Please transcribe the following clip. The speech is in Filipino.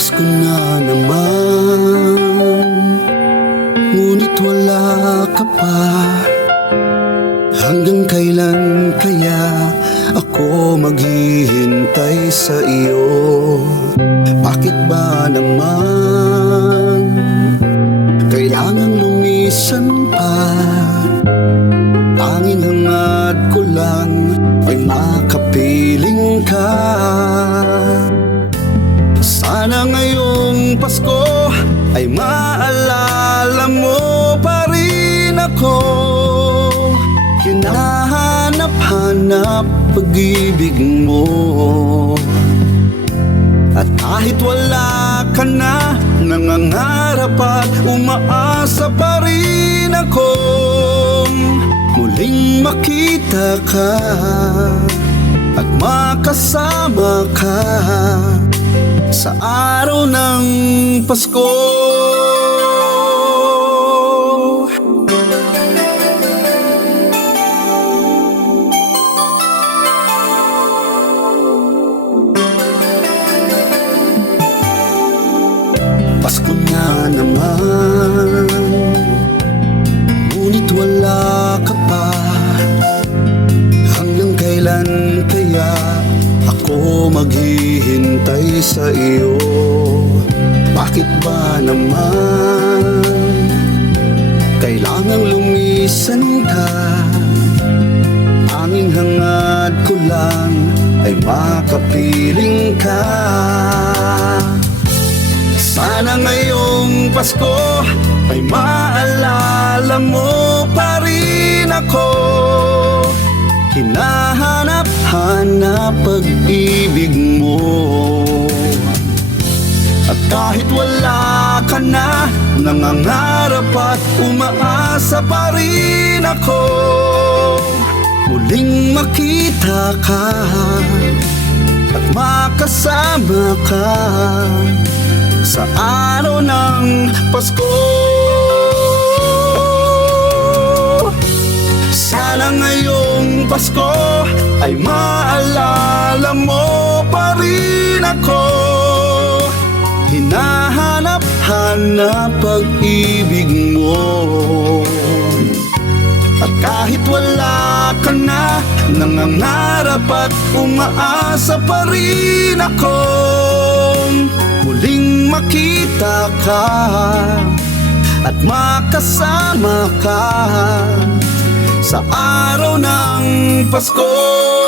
Pasko na naman, ngunit wala ka pa. Hanggang kailan kaya ako maghihintay sa iyo? Bakit ba naman kailangang lumisan pa? Tanging hangad ko lang ay makapiling ka. Sana ngayong Pasko ay maalala mo pa rin ako. Hinahanap-hanap pag-ibig mo. At kahit wala ka na, nangangarap at umaasa pa rin akong muling makita ka at makasama ka sa araw ng Pasko. Pasko na naman, ngunit wala ka pa. Hanggang kailan kaya ako maghihintay sa iyo? Bakit ba naman kailangang lumisan ka? Tanging hangad ko lang ay makapiling ka. Sana ngayong Pasko ay maalala mo pa rin ako. Hinahanap-hanap pag-ibig mo. At kahit wala ka na, nangangarap at umaasa pa rin ako. Muling makita ka at makasama ka sa araw ng Pasko. Sana ngayong Pasko ay maalala mo pa rin ako. Hinahanap-hanap pag-ibig mo. At kahit wala ka na, nangangarap at umaasa pa rin ako. Muling makita ka at makasama ka sa araw ng Pasko.